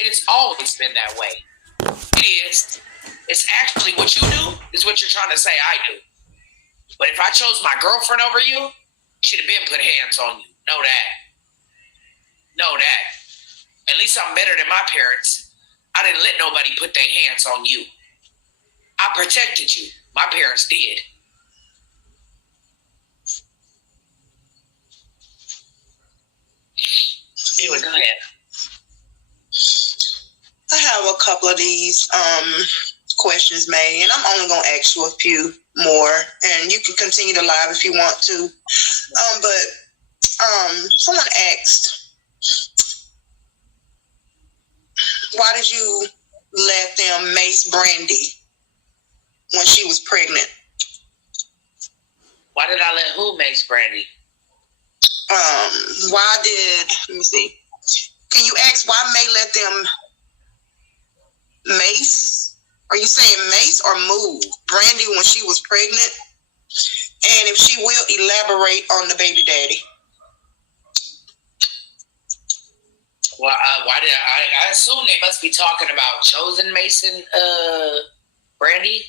It's always been that way. It is. It's actually what you do is what you're trying to say I do. But if I chose my girlfriend over you, she'd have been put hands on you. Know that. Know that. At least I'm better than my parents. I didn't let nobody put their hands on you. I protected you. My parents did. Anyway, go ahead. I have a couple of these questions made, and I'm only going to ask you a few more, and you can continue to live if you want to. But someone asked, why did you let them mace Brandy when she was pregnant? Why did I let who mace Brandy? Let me see. Can you ask why May let them mace? Are you saying mace or move Brandy when she was pregnant? And if she will elaborate on the baby daddy. Well, why did I assume they must be talking about Chosen Mason Brandy?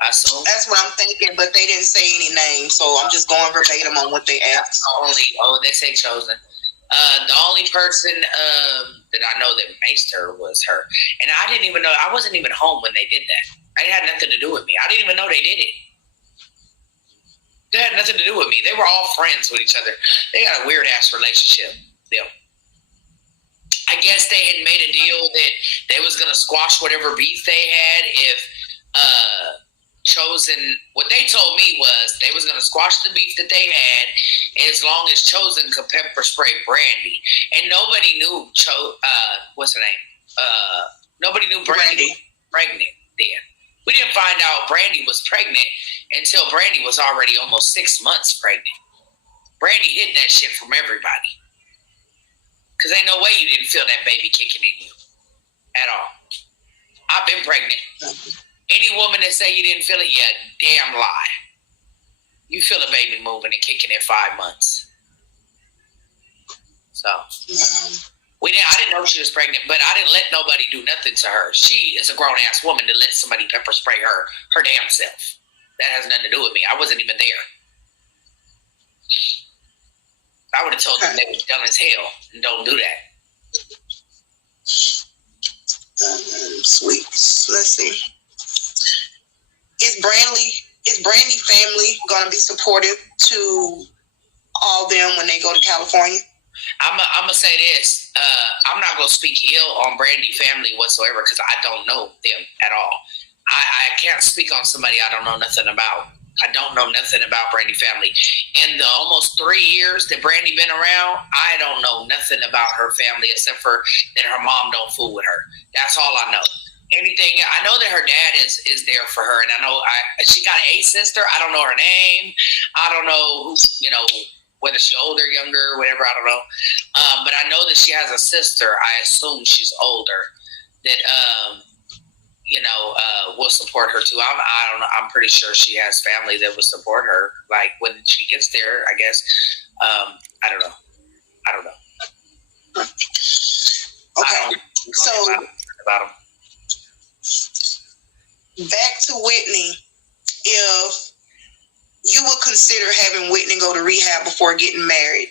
I assume. That's what I'm thinking, but they didn't say any names, so I'm just going verbatim on what they asked. They say Chosen. The only person that I know that maced her was her. And I didn't even know, I wasn't even home when they did that. It had nothing to do with me. I didn't even know they did it. They had nothing to do with me. They were all friends with each other. They got a weird-ass relationship. Yeah. I guess they had made a deal that they was going to squash whatever beef they had if Chosen, what they told me was they was going to squash the beef that they had as long as Chosen could pepper spray Brandy. And nobody knew, what's her name? Nobody knew Brandy was pregnant then. We didn't find out Brandy was pregnant until Brandy was already almost 6 months pregnant. Brandy hid that shit from everybody. Because ain't no way you didn't feel that baby kicking in you at all. I've been pregnant. Any woman that say you didn't feel it, yeah, damn lie. You feel a baby moving and kicking at 5 months. So, I didn't know she was pregnant, but I didn't let nobody do nothing to her. She is a grown-ass woman to let somebody pepper spray her damn self. That has nothing to do with me. I wasn't even there. I would have told them they was dumb as hell and don't do that. Sweet. Let's see. Is Brandy family going to be supportive to all them when they go to California? I'm going to say this. I'm not going to speak ill on Brandy family whatsoever because I don't know them at all. I can't speak on somebody I don't know nothing about. I don't know nothing about Brandy family. In the almost 3 years that Brandy been around, I don't know nothing about her family except for that her mom don't fool with her. That's all I know. Anything, I know that her dad is there for her, and I know she got a sister. I don't know her name. I don't know whether she's older, younger, whatever. I don't know. But I know that she has a sister. I assume she's older. That will support her too. I don't know. I'm pretty sure she has family that will support her. Like when she gets there, I guess. I don't know. Okay. So about them. Back to Whitney. If you would consider having Whitney go to rehab before getting married,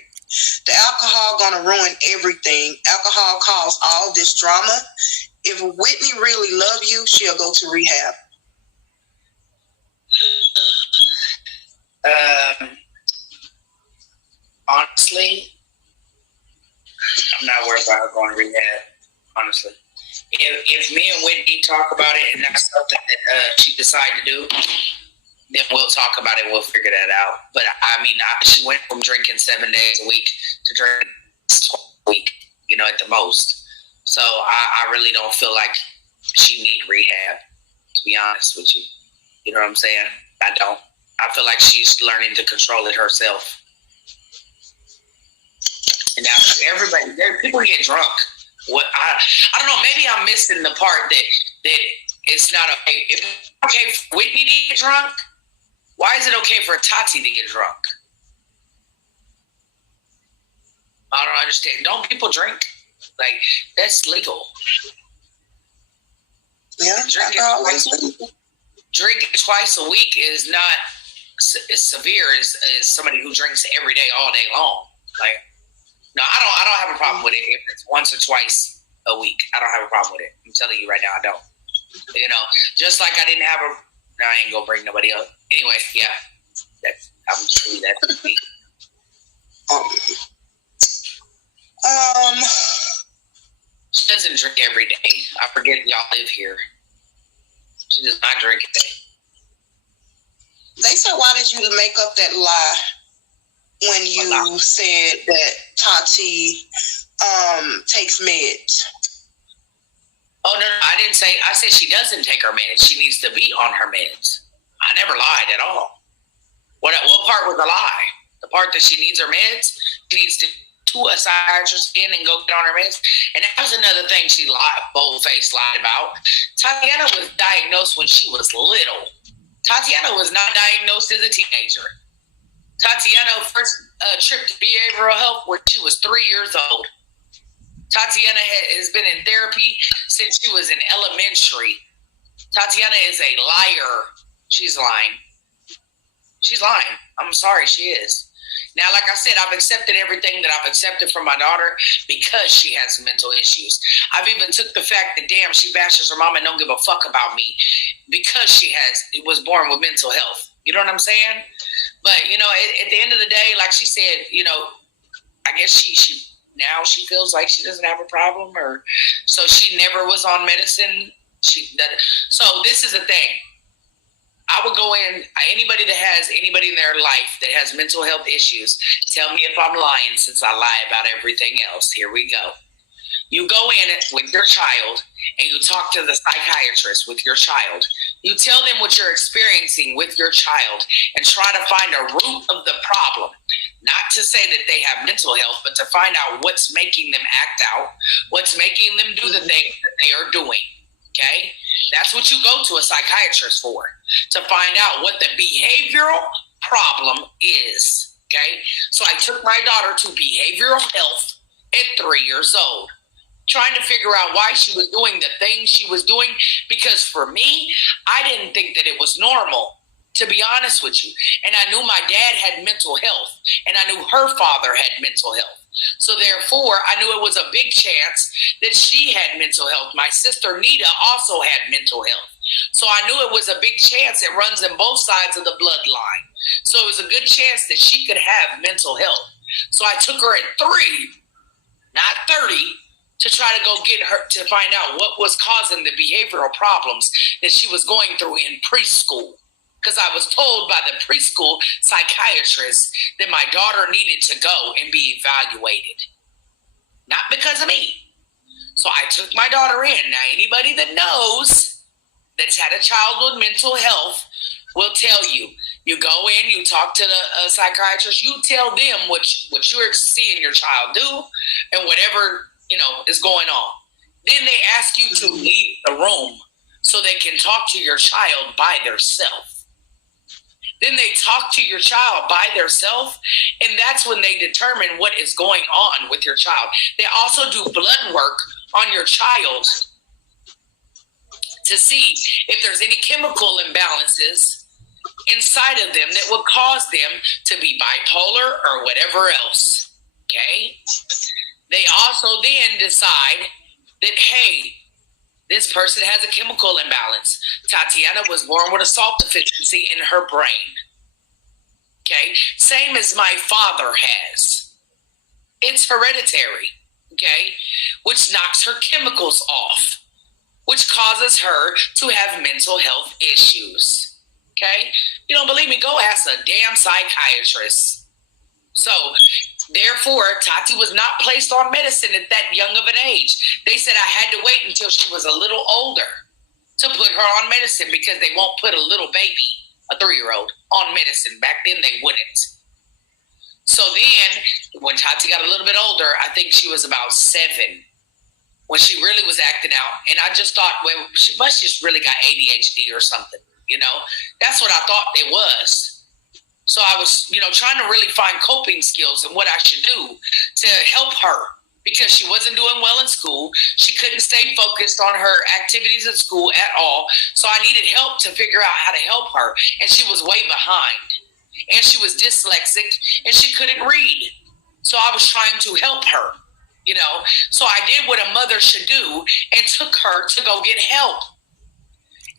the alcohol gonna ruin everything. Alcohol caused all this drama. If Whitney really love you, she'll go to rehab. Honestly, I'm not worried about her going to rehab. Honestly, if me and Whitney talk about it and that's something that she decide to do, then we'll talk about it. We'll figure that out. But I mean, she went from drinking 7 days a week to drinking twice a week, at the most. So I really don't feel like she need rehab, to be honest with you. You know what I'm saying? I don't. I feel like she's learning to control it herself. And now people get drunk. What I don't know. Maybe I'm missing the part that it's not okay. If it's okay for Whitney to get drunk, why is it okay for Tati to get drunk? I don't understand. Don't people drink? Like, that's legal. Yeah, drinking twice a week is not as severe as somebody who drinks every day, all day long. Like, no, I don't have a problem with it if it's once or twice a week. I don't have a problem with it. I'm telling you right now, I don't. You know, just like I didn't have a. No, I ain't gonna bring nobody up. Anyway, yeah, I'm just leave that to me. She doesn't drink every day. I forget y'all live here. She does not drink a day. They said, why did you make up that lie when you said that Tati takes meds? Oh, no, I didn't say. I said she doesn't take her meds. She needs to be on her meds. I never lied at all. What part was a lie? The part that she needs her meds? She needs to a psychiatrist in and go get on her meds. And that was another thing she bold-faced lied about. Tatiana was diagnosed when she was little. Tatiana was not diagnosed as a teenager. Tatiana first trip to behavioral health when she was 3 years old. Tatiana has been in therapy since she was in elementary. Tatiana is a liar. She's lying. She's lying. I'm sorry, she is. Now, like I said, I've accepted everything that I've accepted from my daughter because she has mental issues. I've even took the fact that, damn, she bashes her mom and don't give a fuck about me because she was born with mental health. You know what I'm saying? But, you know, at the end of the day, like she said, you know, I guess she feels like she doesn't have a problem, or so she never was on medicine. So this is the thing. I would go in, anybody that has anybody in their life that has mental health issues, tell me if I'm lying since I lie about everything else. Here we go. You go in with your child and you talk to the psychiatrist with your child. You tell them what you're experiencing with your child and try to find a root of the problem. Not to say that they have mental health, but to find out what's making them act out, what's making them do the things that they are doing. Okay? That's what you go to a psychiatrist for, to find out what the behavioral problem is. Okay? So I took my daughter to behavioral health at 3 years old, trying to figure out why she was doing the things she was doing, because for me, I didn't think that it was normal, to be honest with you. And I knew my dad had mental health, and I knew her father had mental health. So therefore, I knew it was a big chance that she had mental health. My sister Nita also had mental health. So I knew it was a big chance. It runs in both sides of the bloodline. So it was a good chance that she could have mental health. So I took her at 3, not 30, to try to go get her to find out what was causing the behavioral problems that she was going through in preschool. Because I was told by the preschool psychiatrist that my daughter needed to go and be evaluated. Not because of me. So I took my daughter in. Now, anybody that knows that's had a child with mental health will tell you. You go in, you talk to the psychiatrist, you tell them what you're seeing your child do and whatever, you know, is going on. Then they ask you to leave the room so they can talk to your child by themselves. Then they talk to your child by themselves, and that's when they determine what is going on with your child. They also do blood work on your child to see if there's any chemical imbalances inside of them that would cause them to be bipolar or whatever else. Okay? They also then decide that, hey, this person has a chemical imbalance. Tatiana was born with a salt deficiency in her brain. Okay? Same as my father has. It's hereditary. Okay? Which knocks her chemicals off. Which causes her to have mental health issues. Okay? You don't believe me? Go ask a damn psychiatrist. So, therefore, Tati was not placed on medicine at that young of an age. They said I had to wait until she was a little older to put her on medicine because they won't put a little baby, a 3-year-old, on medicine. Back then, they wouldn't. So then, when Tati got a little bit older, I think she was about 7, when she really was acting out. And I just thought, well, she must just really got ADHD or something, you know? That's what I thought it was. So I was, you know, trying to really find coping skills and what I should do to help her, because she wasn't doing well in school. She couldn't stay focused on her activities at school at all. So I needed help to figure out how to help her. And she was way behind. And she was dyslexic and she couldn't read. So I was trying to help her, you know. So I did what a mother should do and took her to go get help.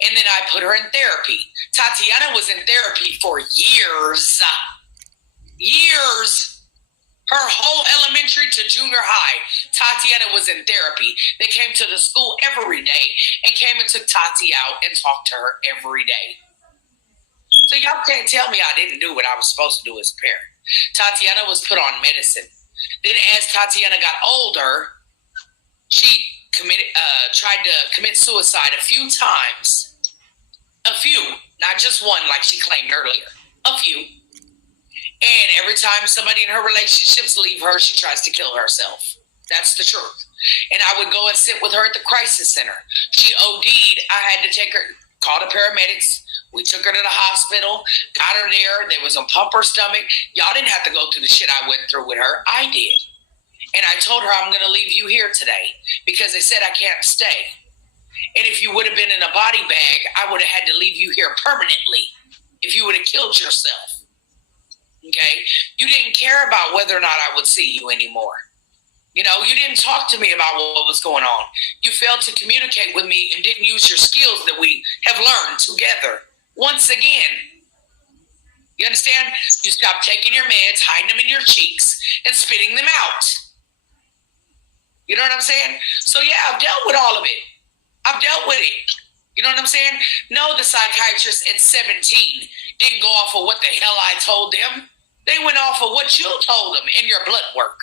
And then I put her in therapy. Tatiana was in therapy for years. Years. Her whole elementary to junior high, Tatiana was in therapy. They came to the school every day and came and took Tati out and talked to her every day. So y'all can't tell me I didn't do what I was supposed to do as a parent. Tatiana was put on medicine. Then as Tatiana got older, she tried to commit suicide a few times. A few, not just one like she claimed earlier. A few. And every time somebody in her relationships leave her, she tries to kill herself. That's the truth. And I would go and sit with her at the crisis center. She OD'd. I had to take her, call the paramedics. We took her to the hospital, got her there. They was on pump her stomach. Y'all didn't have to go through the shit I went through with her. I did. And I told her, I'm going to leave you here today because they said I can't stay. And if you would have been in a body bag, I would have had to leave you here permanently if you would have killed yourself. Okay? You didn't care about whether or not I would see you anymore. You know, you didn't talk to me about what was going on. You failed to communicate with me and didn't use your skills that we have learned together. Once again, you understand? You stopped taking your meds, hiding them in your cheeks, and spitting them out. You know what I'm saying? So yeah, I've dealt with all of it. I've dealt with it. You know what I'm saying? No, the psychiatrist at 17 didn't go off of what the hell I told them. They went off of what you told them in your blood work.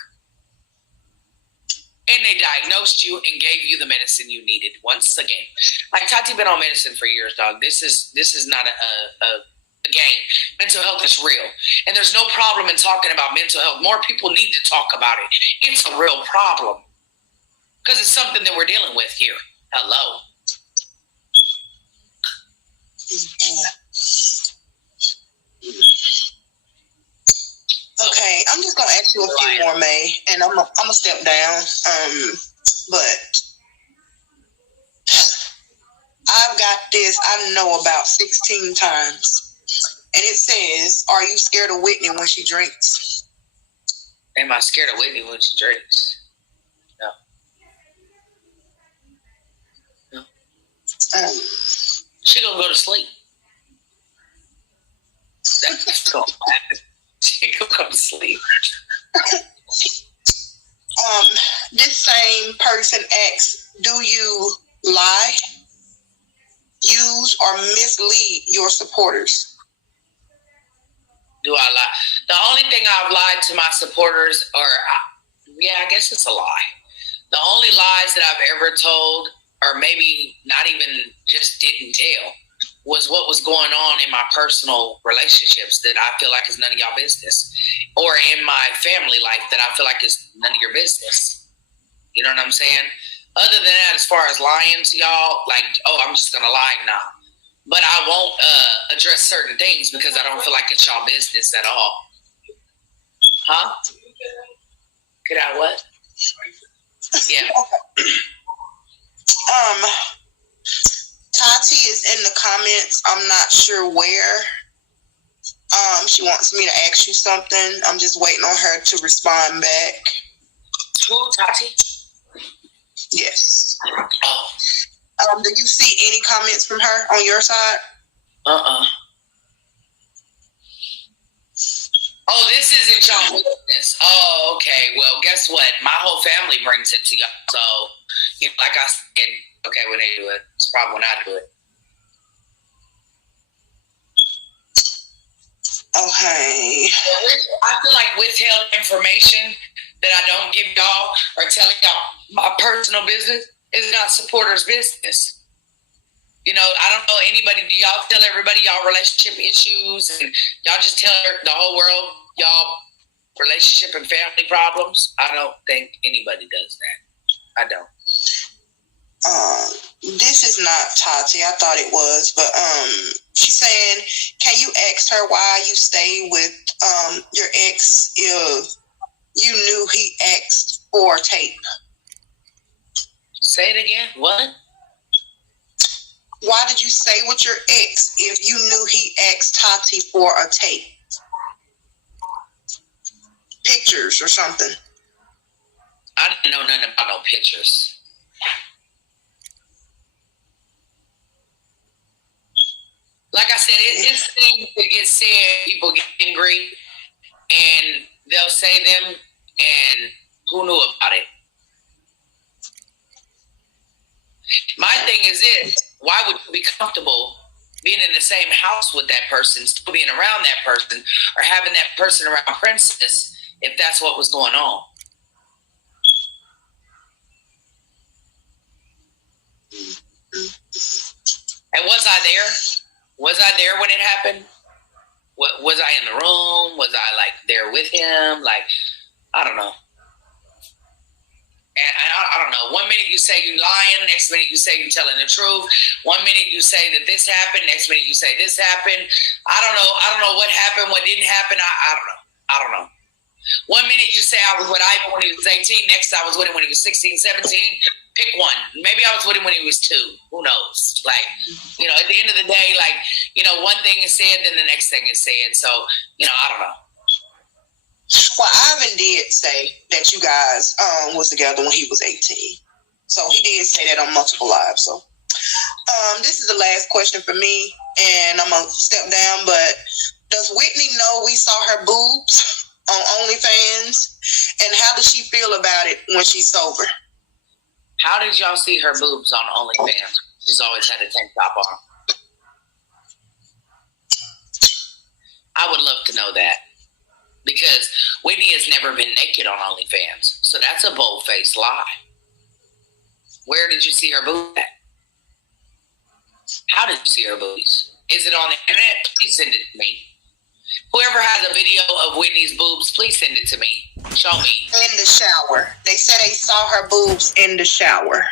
And they diagnosed you and gave you the medicine you needed once again. Like Tati been on medicine for years, dog. This is not a game. Mental health is real. And there's no problem in talking about mental health. More people need to talk about it. It's a real problem. Because it's something that we're dealing with here. Hello. Okay, I'm just gonna ask you a few more, May, and I'm gonna step down. But I've got this. I know about 16 times, and it says, "Are you scared of Whitney when she drinks?" Am I scared of Whitney when she drinks? No. She gonna go to sleep. That's gonna happen. She gonna go to sleep. This same person asks, do you lie, use, or mislead your supporters? Do I lie? The only thing I've lied to my supporters, I guess it's a lie. The only lies that I've ever told, or maybe not even just didn't tell, was what was going on in my personal relationships that I feel like is none of y'all business. Or in my family life that I feel like is none of your business. You know what I'm saying? Other than that, as far as lying to y'all, like, I'm just going to lie now. But I won't address certain things because I don't feel like it's y'all business at all. Huh? Could I what? Yeah. Tati is in the comments. I'm not sure where. She wants me to ask you something. I'm just waiting on her to respond back. Who, Tati? Yes. Oh. Do you see any comments from her on your side? Oh, this isn't y'all business. Oh, okay. Well, guess what? My whole family brings it to y'all. So, like I said, okay, when they do it, it's probably when I do it. Okay. I feel like withheld information that I don't give y'all or telling y'all my personal business is not supporters' business. You know, I don't know anybody. Do y'all tell everybody y'all relationship issues and y'all just tell the whole world y'all relationship and family problems? I don't think anybody does that. I don't. This is not Tati. I thought it was, but she's saying, can you ask her why you stay with your ex if you knew he asked for a tape? Say it again. What? Why did you stay with your ex if you knew he asked Tati for a tape? Pictures or something. I didn't know nothing about no pictures. Like I said, it's things that get said, people get angry, and they'll say them, and who knew about it? My thing is this: why would you be comfortable being in the same house with that person, still being around that person, or having that person around Princess if that's what was going on? And was I there? Was I there when it happened? Was I in the room? Was I like there with him? Like, I don't know. And I don't know. 1 minute you say you're lying, next minute you say you're telling the truth. 1 minute you say that this happened, next minute you say this happened. I don't know what happened, what didn't happen. I don't know. 1 minute you say I was with Ivan when he was 18, next I was with him when he was 16, 17. Pick one. Maybe I was with him when he was 2. Who knows? Like, at the end of the day, like, one thing is said, then the next thing is said. So, I don't know. Well, Ivan did say that you guys was together when he was 18. So he did say that on multiple lives. So this is the last question for me, and I'm going to step down. But does Whitney know we saw her boobs on OnlyFans? And how does she feel about it when she's sober? How did y'all see her boobs on OnlyFans? She's always had a tank top on. I would love to know that. Because Whitney has never been naked on OnlyFans. So that's a bold-faced lie. Where did you see her boobs at? How did you see her boobs? Is it on the internet? Please send it to me. Whoever has a video of Whitney's boobs, please send it to me. Show me. In the shower. They said they saw her boobs in the shower.